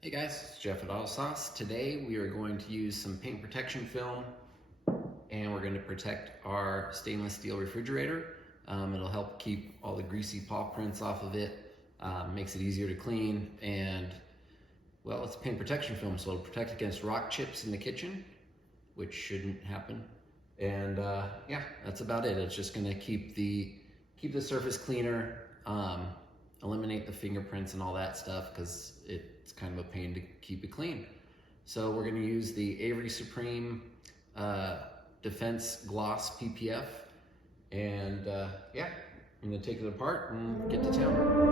Hey guys, it's Jeff at AutoSauce. Today we are going to use some paint protection film and we're going to protect our stainless steel refrigerator. It'll help keep all the greasy paw prints off of it, makes it easier to clean, and well, it's paint protection film, so it'll protect against rock chips in the kitchen, which shouldn't happen. And yeah, that's about it. It's just going to keep the surface cleaner, eliminate the fingerprints and all that stuff because it's kind of a pain to keep it clean. So we're going to use the Avery Supreme Defense Gloss PPF, and yeah, I'm going to take it apart and get to town.